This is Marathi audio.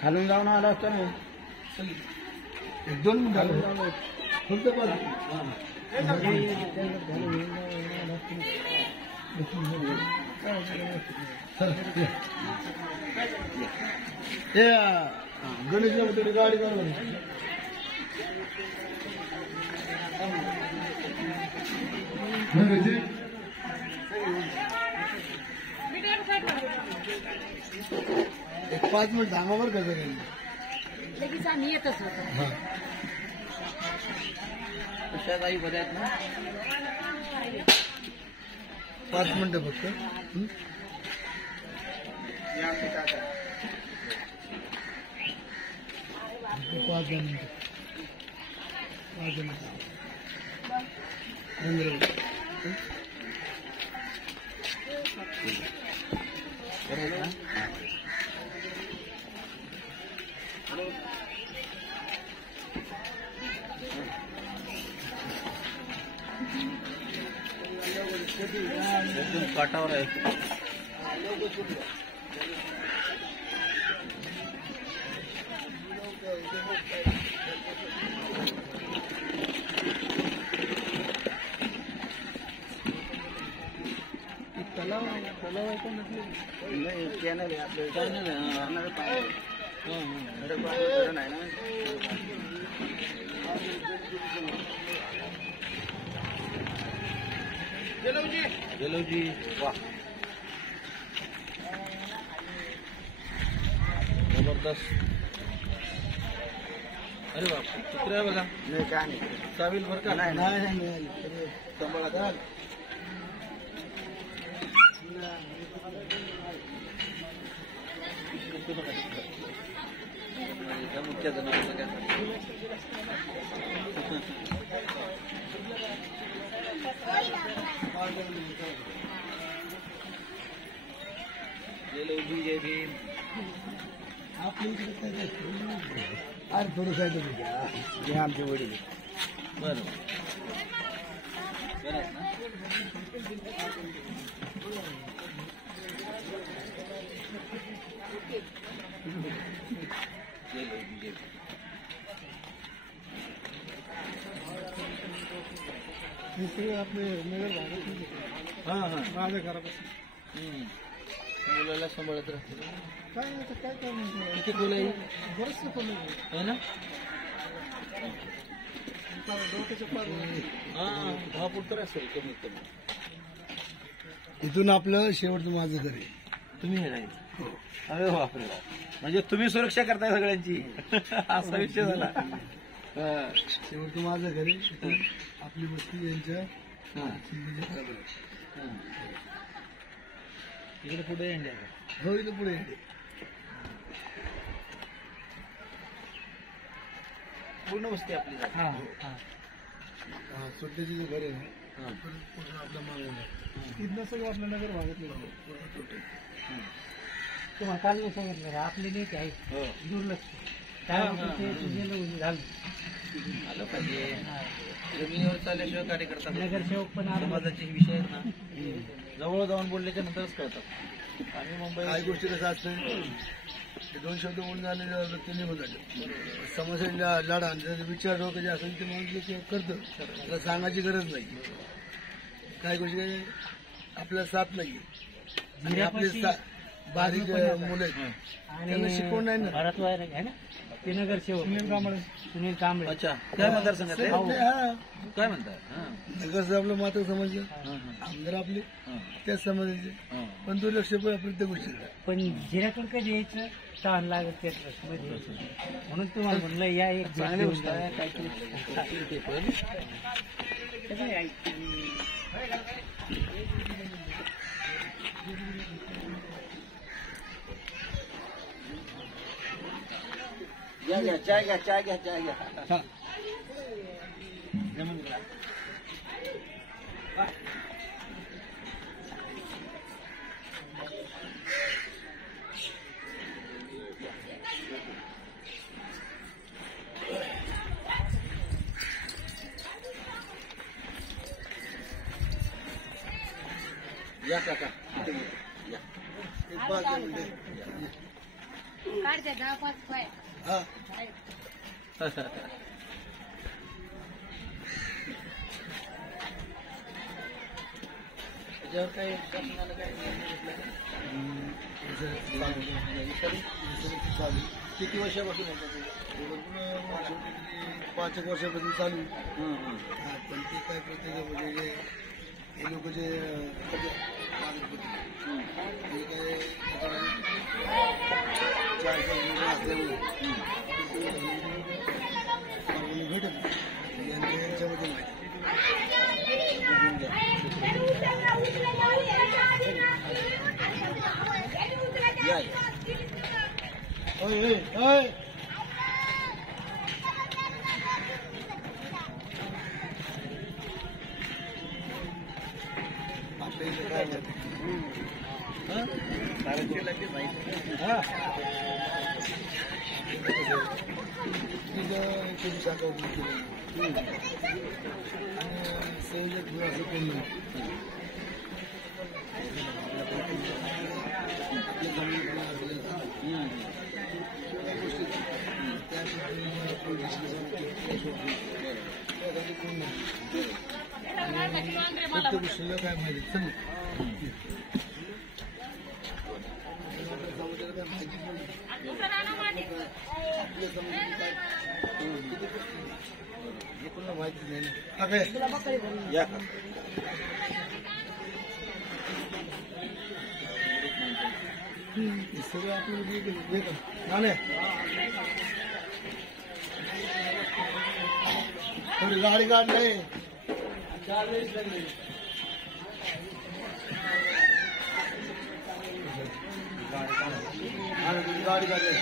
खालून जाऊन आला असता ना एक दोन मिनिट फक्त गणेशला तरी गाडी चालू एक 5 मिनिट थांबा बरं का जरी लगेच आम्ही येतच होतो. कशात आई बऱ्या आहेत ना 5 मिनिटं फक्त 5 मिनिटं 5 मिनिटं एकदम काटावर आहे. तलाव आहे पण नाही चॅनल आहे आपलं चॅनल आहे नाही ना. जलवजी वाह जबरदस्त. अरे बाप चित्र आहे बघा. नाही काय नाही चावील बरं का. नाही सांभाळा मुख्य जनावर जय भीम. अरे थोडं साईड हे आमचे वडील. बरं आपले नगर भागात. हां माझ्या घरापासून मुलाला सांभाळत राहते. काय नाही काय काय म्हणतो किती बोला बरंच पण आहे ना. हा पुढतर असेल कमीत कमी. इथून आपलं शेवटचं माझं घरी तुम्ही हे राहील. अरे बापरे म्हणजे तुम्ही सुरक्षा करताय सगळ्यांची असा विषय झाला. शेवटचं माझं घरी आपली वस्ती यांच्या इकडे पुढे इंडिया. हो इकडे पुढे पूर्ण वस्ती आपली. स्वतःची जे घर आहे ना पूर्ण आपल्या मागून इथनं सगळं आपल्या नगर भागातलं तुम्हाला काल नाही सांगितलं आपले नेते आहे दुर्लक्ष काय झालं आलं पाहिजे. जमिनीवर चालल्याशिवाय कार्यकर्ता नगरसेवक पण समाजाचे विषय आहेत ना जवळ जाऊन बोलल्याच्या नंतरच कळतात. आणि मुंबई काही गोष्टी कसं असतं ते 2 शब्द बोलून झाले ते निघून झाले. समस्या लढा विचार डोकं जे असेल ते माणूस करतं. त्याला सांगायची गरज नाही. काही गोष्टी आपल्याला साथ नाही. आपले बारीक मुलं त्यांना शिकवण नाही ना. ते नगरसेवक सुनील कांबळे. अच्छा काय मतदारसंघात काय म्हणतात नगरसेवक आपलं मात्र समजलं आमदार आपले त्याच समजायचे पण दुर्लक्ष प्रत्येक गोष्टी. पण जिऱ्याकडे कधी यायचं ताण लागत त्या म्हणून तुम्हाला म्हणलं या एक चांगली गोष्ट आहे काहीतरी पण घ्या चाय घ्या. या काका या. काढते 10-5 पाय हा त्याच्यावर काही शासनानं काही निर्णय घेतला का? चालू किती वर्षापासून आहे का ते? 5 वर्षापासून चालू आहे. हं. हा, पण ते काय करते म्हणजे हे लोक जे कागदपत्र हे काय चार असल्यामुळे भेटत यांच्यामध्ये माहिती आपल्या इथे काय माहिती तिथं शाखा उभी केली आणि संयोजक म्हणून असं कोण नाही आपल्या जमिनी पण असलेलं त्यासाठी कोण नाही प्रत्येक गोष्टीला काय माहिती समज आपल्या जमिनी काय हे कोणाला माहिती नाही ना काय या का? सगळं आपलं नाले थोडी गाडी काढली गाडी काढली